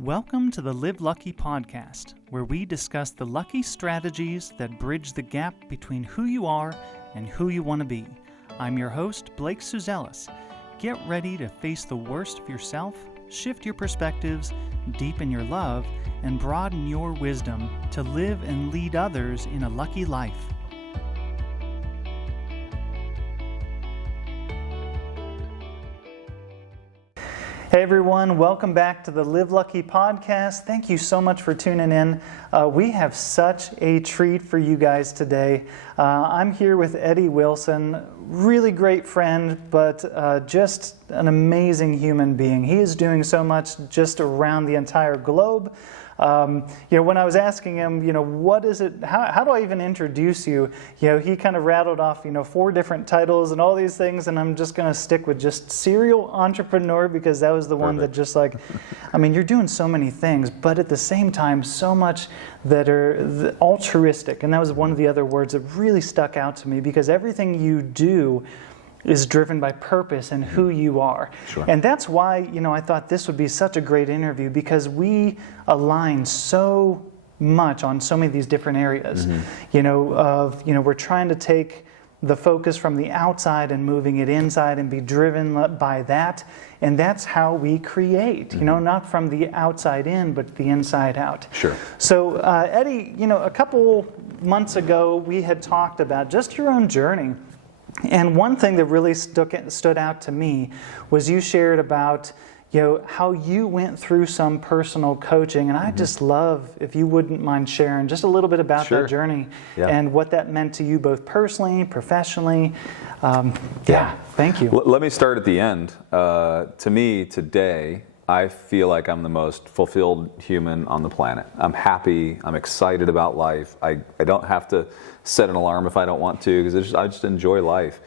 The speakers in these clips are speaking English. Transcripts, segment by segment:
Welcome to the Live Lucky podcast, where we discuss the lucky strategies that bridge the gap between who you are and who you want to be. I'm your host, Blake Suzelis. Get ready to face the worst of yourself, shift your perspectives, deepen your love, and broaden your wisdom to live and lead others in a lucky life. Hey everyone, welcome back to the Live Lucky podcast. Thank you so much for tuning in. We have such a treat for you guys today. I'm here with Eddie Wilson, really great friend, but just an amazing human being. He is doing so much just around the entire globe. When I was asking him, what is it, how do I even introduce you? He kind of rattled off, 4 different titles and all these things, and I'm just going to stick with just serial entrepreneur because that was the one that just you're doing so many things, but at the same time, so much that are altruistic. And that was one of the other words that really stuck out to me because everything you do is driven by purpose and who you are. Sure. And that's why, I thought this would be such a great interview because we align so much on so many of these different areas. We're trying to take the focus from the outside and moving it inside and be driven by that. And that's how we create, not from the outside in, but the inside out. Sure. So, Eddie, a couple months ago, we had talked about just your own journey. And one thing that really stood out to me was you shared about how you went through some personal coaching, and I just love if you wouldn't mind sharing just a little bit about that journey and what that meant to you both personally, professionally. Thank you. Let me start at the end. To me, today, I feel like I'm the most fulfilled human on the planet. I'm happy. I'm excited about life. I don't have to set an alarm if I don't want to because I just enjoy life.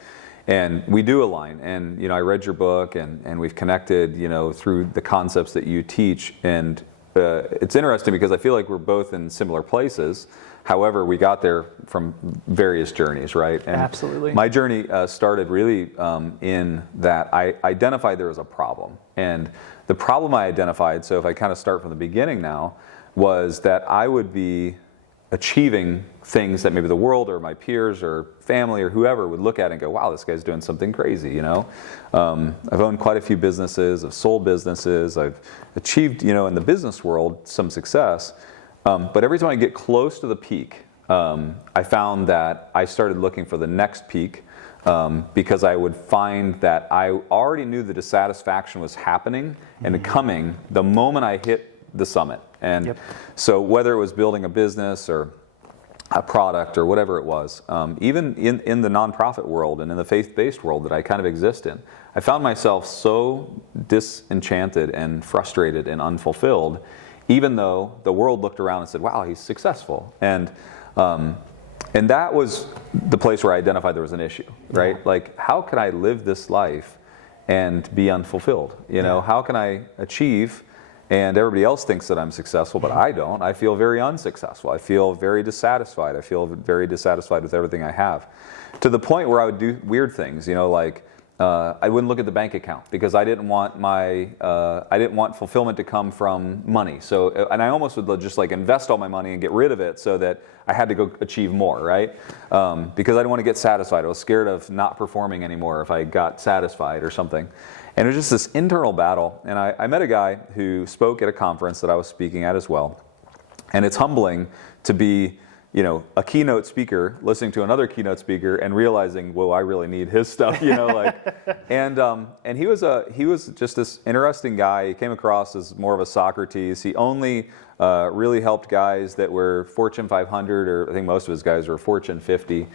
And we do align. And, I read your book and we've connected, through the concepts that you teach. And it's interesting because I feel like we're both in similar places. However, we got there from various journeys, right? And absolutely. My journey started really in that I identified there was a problem. And the problem I identified, so if I kind of start from the beginning now, was that I would be achieving things that maybe the world or my peers or family or whoever would look at and go, wow, this guy's doing something crazy, I've owned quite a few businesses, I've sold businesses, I've achieved, in the business world, some success. But every time I get close to the peak, I found that I started looking for the next peak because I would find that I already knew the dissatisfaction was happening and coming the moment I hit the summit. And so whether it was building a business or a product or whatever it was, even in the nonprofit world and in the faith-based world that I kind of exist in, I found myself so disenchanted and frustrated and unfulfilled, even though the world looked around and said, wow, he's successful. And that was the place where I identified there was an issue, right? Like, how could I live this life and be unfulfilled? How can I achieve and everybody else thinks that I'm successful, but I don't. I feel very unsuccessful. I feel very dissatisfied. I feel very dissatisfied with everything I have. To the point where I would do weird things, I wouldn't look at the bank account because I didn't want fulfillment to come from money. So, and I almost would just invest all my money and get rid of it so that I had to go achieve more, right? Because I didn't want to get satisfied. I was scared of not performing anymore if I got satisfied or something. And it was just this internal battle. And I met a guy who spoke at a conference that I was speaking at as well. And it's humbling to be, a keynote speaker listening to another keynote speaker and realizing, whoa, I really need his stuff, And he was just this interesting guy. He came across as more of a Socrates. He only really helped guys that were Fortune 500, or I think most of his guys were Fortune 50.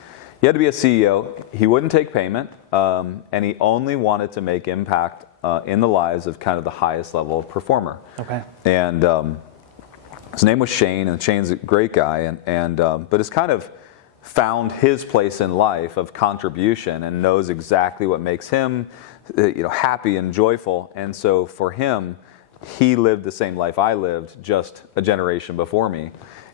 He had to be a CEO. He wouldn't take payment, and he only wanted to make impact in the lives of kind of the highest level of performer. Okay. And his name was Shane, and Shane's a great guy, but has kind of found his place in life of contribution and knows exactly what makes him, happy and joyful. And so for him, he lived the same life I lived, just a generation before me,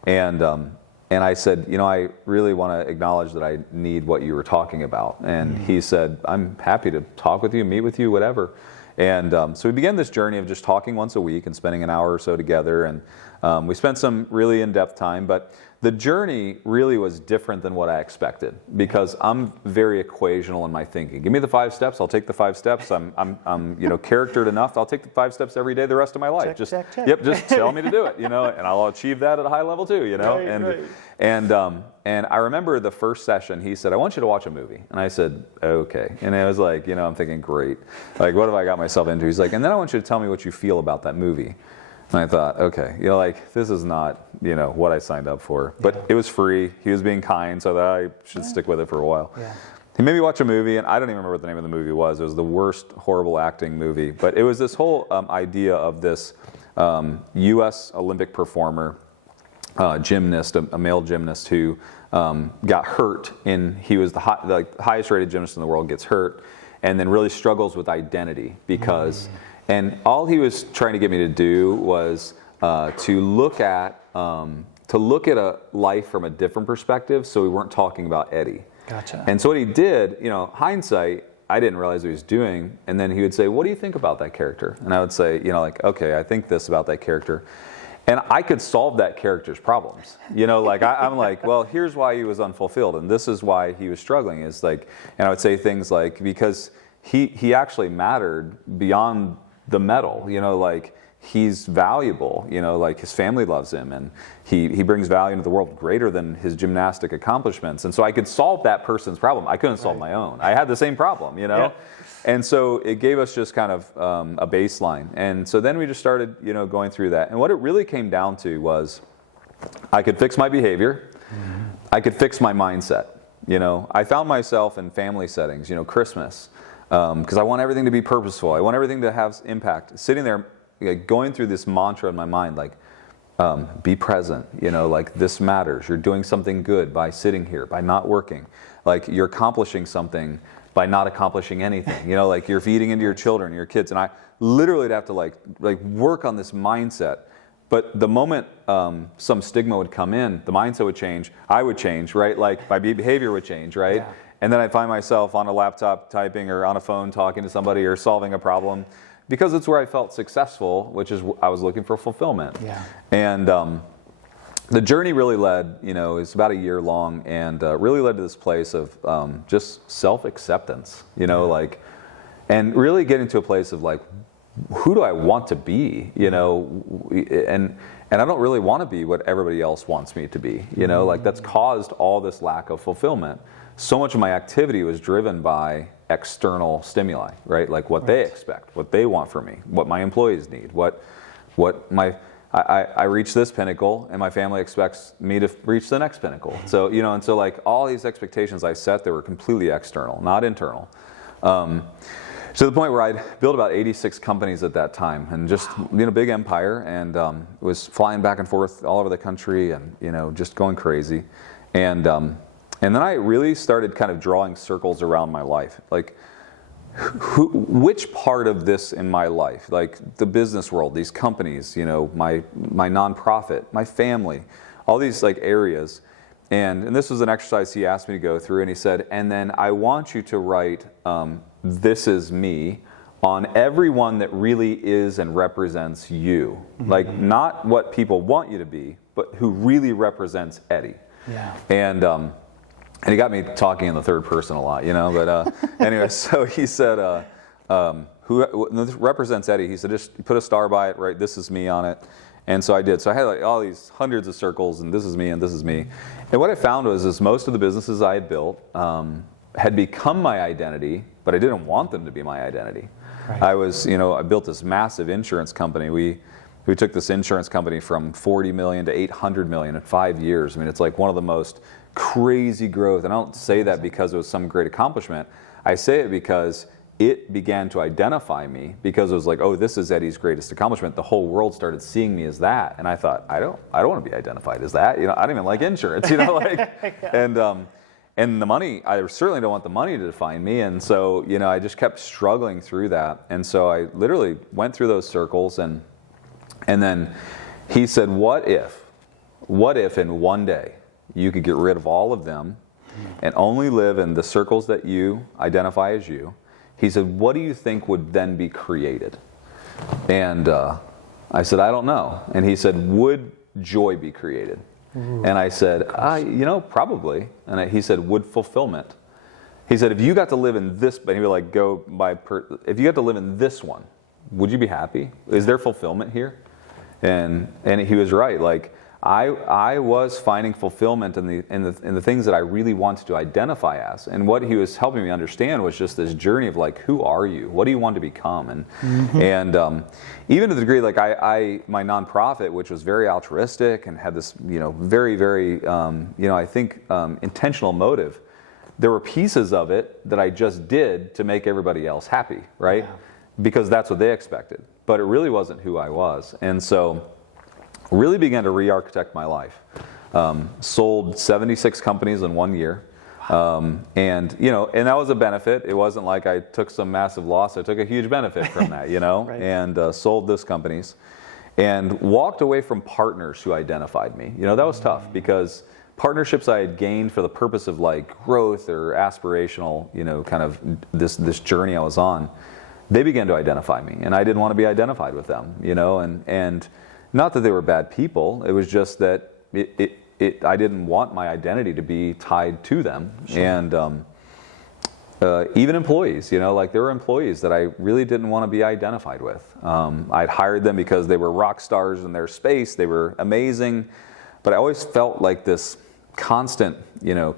and I said, I really want to acknowledge that I need what you were talking about. And he said, I'm happy to talk with you, meet with you, whatever. And so we began this journey of just talking once a week and spending an hour or so together. And we spent some really in-depth time, but the journey really was different than what I expected, because I'm very equational in my thinking. Give me the 5 steps, I'll take the 5 steps. I'm charactered enough, I'll take the 5 steps every day the rest of my life. Check. Yep, just tell me to do it, and I'll achieve that at a high level too, Right. And I remember the first session, he said, I want you to watch a movie. And I said, okay. And I was like, I'm thinking, great. Like, what have I got myself into? He's like, and then I want you to tell me what you feel about that movie. And I thought, okay, this is not, what I signed up for. But it was free. He was being kind, so that I should stick with it for a while. Yeah. He made me watch a movie, and I don't even remember what the name of the movie was. It was the worst, horrible acting movie. But it was this whole idea of this U.S. Olympic performer, gymnast, a male gymnast who got hurt. He was the highest rated gymnast in the world, gets hurt, and then really struggles with identity because... And all he was trying to get me to do was to look at a life from a different perspective, so we weren't talking about Eddie. Gotcha. And so what he did, hindsight, I didn't realize what he was doing. And then he would say, "What do you think about that character?" And I would say, okay, I think this about that character. And I could solve that character's problems. I'm like, well, here's why he was unfulfilled, and this is why he was struggling. And I would say things like, because he actually mattered beyond the medal, he's valuable, his family loves him, and he brings value into the world greater than his gymnastic accomplishments. And so I could solve that person's problem. I couldn't solve my own. I had the same problem, Yeah. And so it gave us just kind of a baseline. And so then we just started, going through that. And what it really came down to was I could fix my behavior. I could fix my mindset. I found myself in family settings, Christmas, because I want everything to be purposeful. I want everything to have impact. Sitting there, going through this mantra in my mind, be present. This matters. You're doing something good by sitting here, by not working. You're accomplishing something by not accomplishing anything. You're feeding into your children, your kids. And I literally would have to work on this mindset. But the moment some stigma would come in, the mindset would change. I would change, right? My behavior would change, right? Yeah. And then I'd find myself on a laptop typing or on a phone talking to somebody or solving a problem, because it's where I felt successful, which is I was looking for fulfillment. Yeah. And the journey really led, it's about a year long, and really led to this place of just self-acceptance, and really getting to a place of who do I want to be, and I don't really want to be what everybody else wants me to be, that's caused all this lack of fulfillment. So much of my activity was driven by external stimuli, right? What they expect, what they want from me, what my employees need, I reach this pinnacle and my family expects me to reach the next pinnacle. So, and so all these expectations I set, they were completely external, not internal. To the point where I'd built about 86 companies at that time, and just big empire, and was flying back and forth all over the country, and just going crazy. And then I really started kind of drawing circles around my life, which part of this in my life, the business world, these companies, my nonprofit, my family, all these areas. And this was an exercise he asked me to go through, and he said, and then I want you to write, this is me, on everyone that really is and represents you. Not what people want you to be, but who really represents Eddie. Yeah. And he got me talking in the third person a lot, but anyway, so he said, who represents Eddie? He said, just put a star by it, right? This is me on it. And so I did. So I had all these hundreds of circles, and this is me, and this is me. And what I found was most of the businesses I had built had become my identity, but I didn't want them to be my identity. Right. I built this massive insurance company. We took this insurance company from 40 million to 800 million in 5 years. I mean, it's one of the most crazy growth. And I don't say that because it was some great accomplishment. I say it because it began to identify me, because it was oh, this is Eddie's greatest accomplishment. The whole world started seeing me as that. And I thought, I don't want to be identified as that. I don't even like insurance, yeah. And the money, I certainly don't want the money to define me. And so, I just kept struggling through that. And so I literally went through those circles, and then he said, what if in one day you could get rid of all of them and only live in the circles that you identify as you? he said, what do you think would then be created? And I said, I don't know. And he said, would joy be created? And I said, probably. And he said, would fulfillment? He said, if you got to live in this, but he would like go by, if you got to live in this one, would you be happy? Is there fulfillment here? And he was right. Like I was finding fulfillment in the things that I really wanted to identify as. And what he was helping me understand was just this journey of like, who are you? What do you want to become? And even to the degree like my nonprofit, which was very altruistic and had this very very I think intentional motive. There were pieces of it that I just did to make everybody else happy, right? Yeah. Because that's what they expected. But it really wasn't who I was. And so really began to re-architect my life. Sold 76 companies in 1 year. And that was a benefit. It wasn't like I took some massive loss. I took a huge benefit from that, right. And sold those companies. And walked away from partners who identified me. That was tough because partnerships I had gained for the purpose of like growth or aspirational, kind of this journey I was on, they began to identify me, and I didn't want to be identified with them, and not that they were bad people. It was just that I didn't want my identity to be tied to them. Sure. And even employees, like there were employees that I really didn't want to be identified with. I'd hired them because they were rock stars in their space. They were amazing, but I always felt like this constant,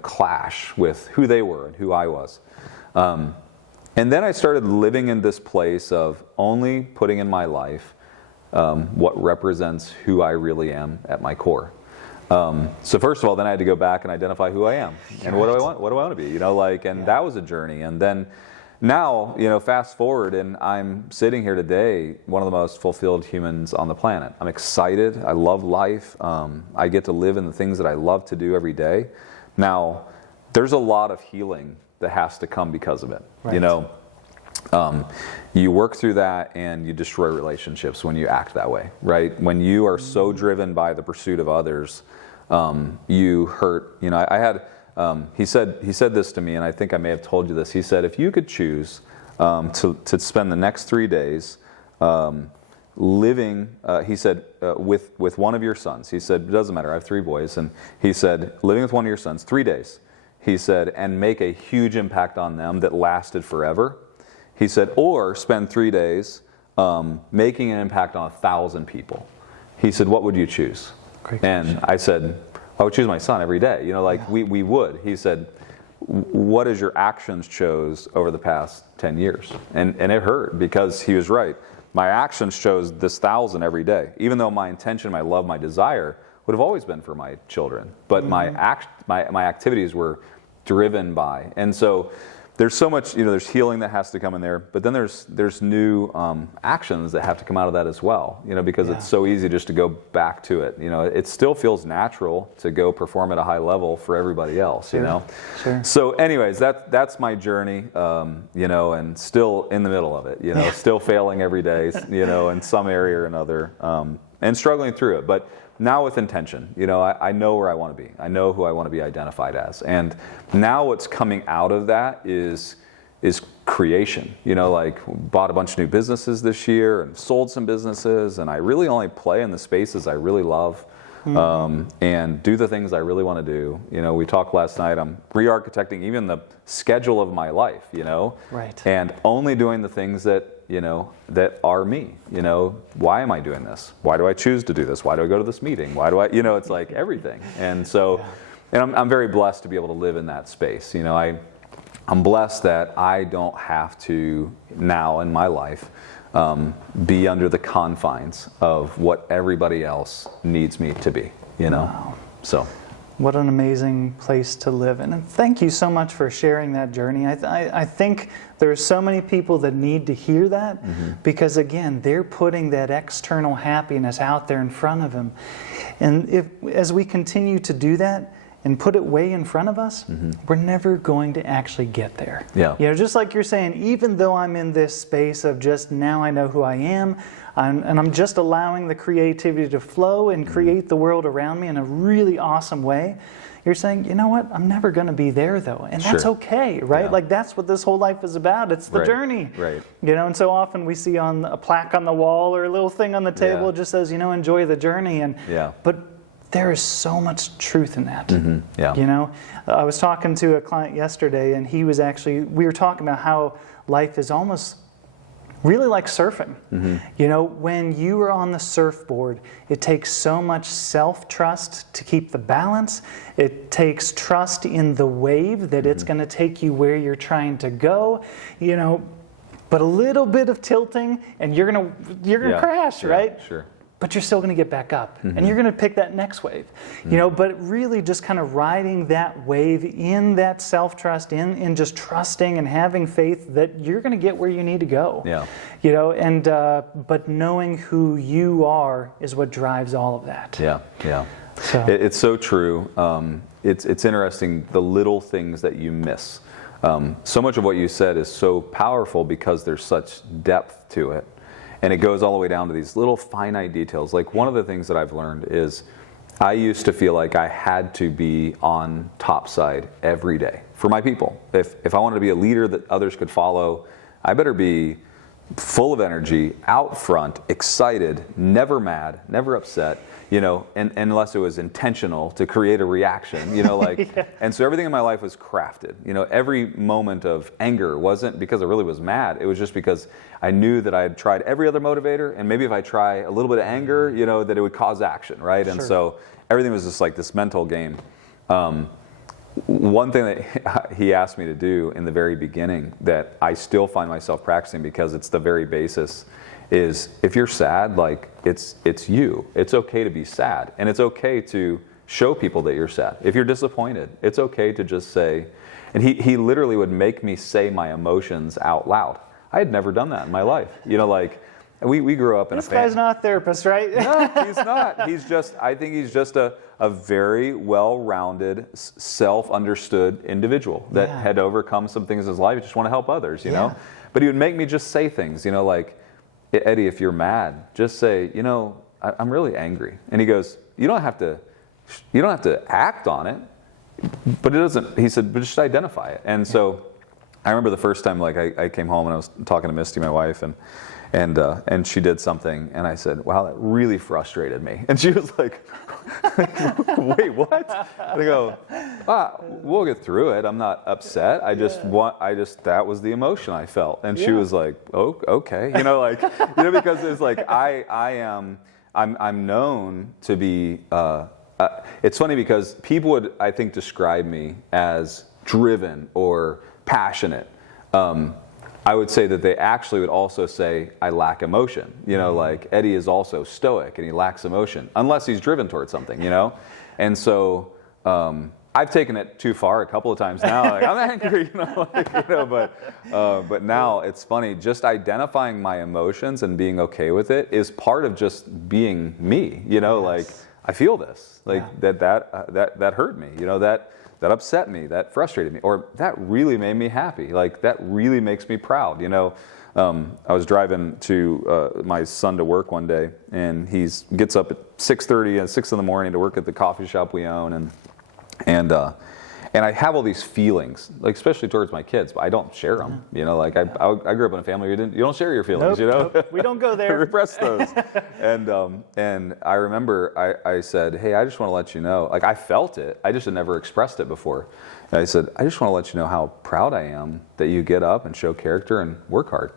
clash with who they were and who I was. And then I started living in this place of only putting in my life what represents who I really am at my core. So first of all, then I had to go back and identify who I am and what do I want? What do I want to be? That was a journey. And then now, fast forward, and I'm sitting here today, one of the most fulfilled humans on the planet. I'm excited. I love life. I get to live in the things that I love to do every day. Now, there's a lot of healing that has to come because of it. Right. You work through that and you destroy relationships when you act that way, right? When you are so driven by the pursuit of others, you hurt. I had, he said this to me, and I think I may have told you this. He said, if you could choose to spend the next 3 days living, he said, with one of your sons. He said, it doesn't matter, I have 3 boys. And he said, living with one of your sons, 3 days. He said, and make a huge impact on them that lasted forever. He said, or spend 3 days making an impact on 1,000 people. He said, what would you choose? Great question. And I said, I would choose my son every day. We would. He said, what is your actions chose over the past 10 years? And it hurt because he was right. My actions chose this 1,000 every day, even though my intention, my love, my desire would have always been for my children. But my activities were driven by. And so there's so much, there's healing that has to come in there, but then there's new actions that have to come out of that as well, because it's so easy just to go back to it. It still feels natural to go perform at a high level for everybody else, Sure. So anyways, that's my journey, and still in the middle of it, still failing every day, in some area or another, and struggling through it. But now with intention, I know where I want to be. I know who I want to be identified as. And now what's coming out of that is creation. Bought a bunch of new businesses this year and sold some businesses. And I really only play in the spaces I really love and do the things I really want to do. We talked last night, I'm re-architecting even the schedule of my life, Right. And only doing the things that that are me. Why am I doing this? Why do I choose to do this? Why do I go to this meeting? Why do I, it's like everything. And so, and I'm very blessed to be able to live in that space. I'm blessed that I don't have to now in my life be under the confines of what everybody else needs me to be, Wow. So. What an amazing place to live in. And thank you so much for sharing that journey. I think there are so many people that need to hear that because, again, they're putting that external happiness out there in front of them. And as we continue to do that and put it way in front of us, we're never going to actually get there. Yeah. Just like you're saying, even though I'm in this space of just now I know who I am, and I'm just allowing the creativity to flow and create the world around me in a really awesome way. you're saying, you know what, I'm never going to be there though. And that's okay, right? Yeah. Like that's what this whole life is about. It's the journey. Right. You know, and so often we see on a plaque on the wall or a little thing on the table that just says, you know, enjoy the journey. And but there is so much truth in that. Yeah. You know, I was talking to a client yesterday, and we were talking about how life is almost really like surfing. You know, when you are on the surfboard, it takes so much self-trust to keep the balance. It takes trust in the wave that it's going to take you where you're trying to go. You know, but a little bit of tilting, and you're gonna crash, right? Sure. But you're still going to get back up, and you're going to pick that next wave. You know, but really just kind of riding that wave in that self-trust, in just trusting and having faith that you're going to get where you need to go. Yeah. You know, and but knowing who you are is what drives all of that. Yeah. So. It's so true. It's interesting, the little things that you miss. So much of what you said is so powerful because there's such depth to it. And it goes all the way down to these little finite details. Like one of the things that I've learned is I used to feel like I had to be on top side every day for my people. If I wanted to be a leader that others could follow, I better be full of energy, out front, excited, never mad, never upset, you know, and unless it was intentional to create a reaction, you know, like, and so everything in my life was crafted. You know, every moment of anger wasn't because I really was mad. It was just because I knew that I had tried every other motivator, and maybe if I try a little bit of anger, you know, that it would cause action, right? And so everything was just like this mental game. One thing that he asked me to do in the very beginning that I still find myself practicing because it's the very basis is if you're sad, like it's you. It's okay to be sad, and it's okay to show people that you're sad. If you're disappointed, it's okay to just say, and he literally would make me say my emotions out loud. I had never done that in my life. You know, like we grew up in a family. This guy's not a therapist, right? No, he's not. I think he's just a very well-rounded, self-understood individual that had overcome some things in his life. He just want to help others, you know? But he would make me just say things, you know, like, Eddie, if you're mad, just say, you know, I'm really angry. And he goes, you don't have to act on it, but it doesn't, he said, but just identify it. And so I remember the first time, like I came home and I was talking to Misty, my wife, and she did something, and I said, wow, that really frustrated me. And she was like, wait, what? And I go, we'll get through it. I'm not upset. That was the emotion I felt. And she was like, oh, okay. You know, like, you know, because it's like, I'm known to be, it's funny because people would, I think, describe me as driven or passionate. I would say that they actually would also say I lack emotion. You know, like Eddie is also stoic and he lacks emotion, unless he's driven towards something, you know? And so I've taken it too far a couple of times now. Like, I'm angry, you know, like, you know, but now it's funny, just identifying my emotions and being okay with it is part of just being me, you know, like I feel this, like that hurt me, you know, that upset me, that frustrated me, or that really made me happy. Like that really makes me proud. You know, I was driving to my son to work one day, and he gets up at 6:30 and 6 in the morning to work at the coffee shop we own, and I have all these feelings, like especially towards my kids, but I don't share them. You know, like I grew up in a family where you don't share your feelings. You know, we don't go there. Repress those. And I remember I said, hey, I just want to let you know, like I felt it, I just had never expressed it before. And I said, I just want to let you know how proud I am that you get up and show character and work hard.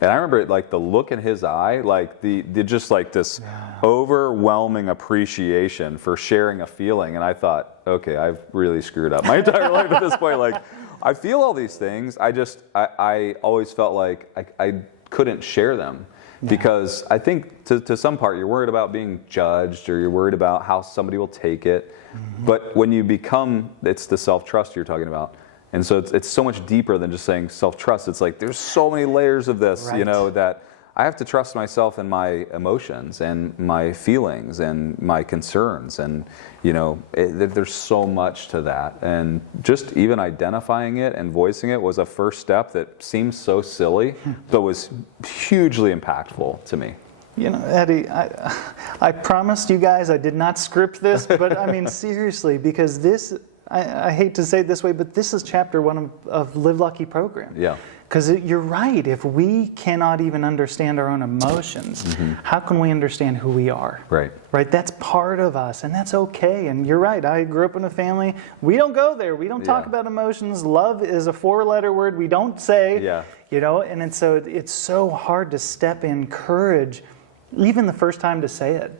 And I remember like the look in his eye, like the just like this overwhelming appreciation for sharing a feeling. And I thought, okay, I've really screwed up my entire life at this point. Like I feel all these things. I always felt like I couldn't share them because I think to some part you're worried about being judged or you're worried about how somebody will take it. But when you become, it's the self-trust you're talking about. And so it's so much deeper than just saying self-trust. It's like there's so many layers of this, you know, that I have to trust myself and my emotions and my feelings and my concerns. And, you know, there's so much to that. And just even identifying it and voicing it was a first step that seems so silly, but was hugely impactful to me. You know, Eddie, I promised you guys I did not script this, but I mean, seriously, because this I hate to say it this way, but this is chapter 1 of Live Lucky program. Yeah. Because you're right. If we cannot even understand our own emotions, how can we understand who we are? Right. Right? That's part of us, and that's okay. And you're right. I grew up in a family. We don't go there. We don't talk about emotions. Love is a 4-letter word we don't say. Yeah. You know, and so it's so hard to step in courage, even the first time to say it.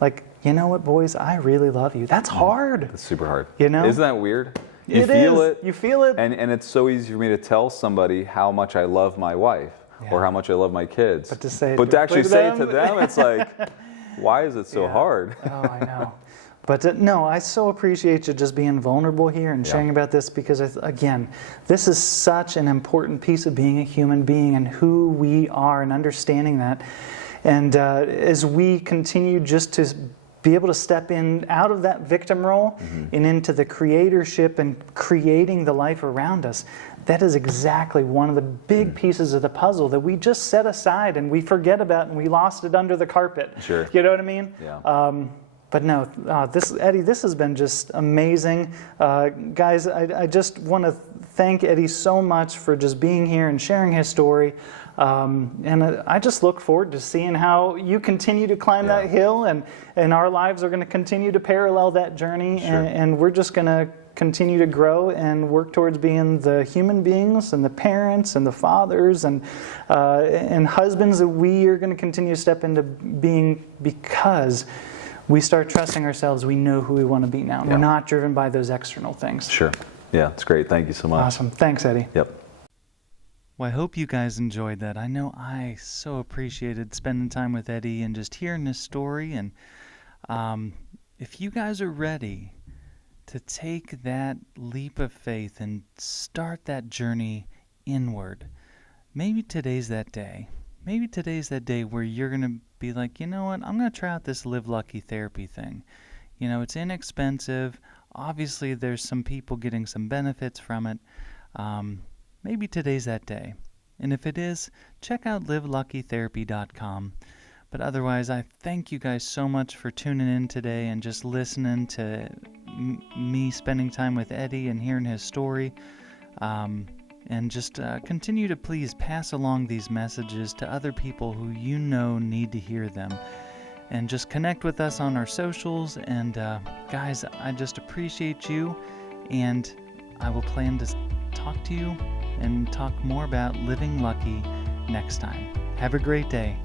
Like, you know what, boys? I really love you. That's hard. It's super hard. You know? Isn't that weird? You It feel is. it. You feel it. And it's so easy for me to tell somebody how much I love my wife or how much I love my kids. But to say it to actually directly to say it to them? them, it's like, why is it so hard? Oh, I know. But no, I so appreciate you just being vulnerable here and sharing about this, because, again, this is such an important piece of being a human being and who we are and understanding that. And as we continue just to be able to step in out of that victim role and into the creatorship and creating the life around us, that is exactly one of the big pieces of the puzzle that we just set aside and we forget about and we lost it under the carpet. Sure. You know what I mean? Yeah. But no, Eddie, this has been just amazing. Guys, I just want to thank Eddie so much for just being here and sharing his story. And I just look forward to seeing how you continue to climb that hill, and our lives are going to continue to parallel that journey. Sure. And we're just going to continue to grow and work towards being the human beings and the parents and the fathers and husbands that we are going to continue to step into being, because we start trusting ourselves. We know who we want to be now. We're not driven by those external things. Sure. Yeah, it's great. Thank you so much. Awesome. Thanks, Eddie. Yep. Well, I hope you guys enjoyed that. I know I so appreciated spending time with Eddie and just hearing his story. And if you guys are ready to take that leap of faith and start that journey inward, maybe today's that day. Maybe today's that day where you're going to be like, you know what, I'm going to try out this Live Lucky therapy thing. You know, it's inexpensive. Obviously, there's some people getting some benefits from it. Maybe today's that day. And if it is, check out liveluckytherapy.com. But otherwise, I thank you guys so much for tuning in today and just listening to me spending time with Eddie and hearing his story. And just continue to please pass along these messages to other people who you know need to hear them. And just connect with us on our socials. And guys, I just appreciate you. And I will plan to talk to you and talk more about living lucky next time. Have a great day.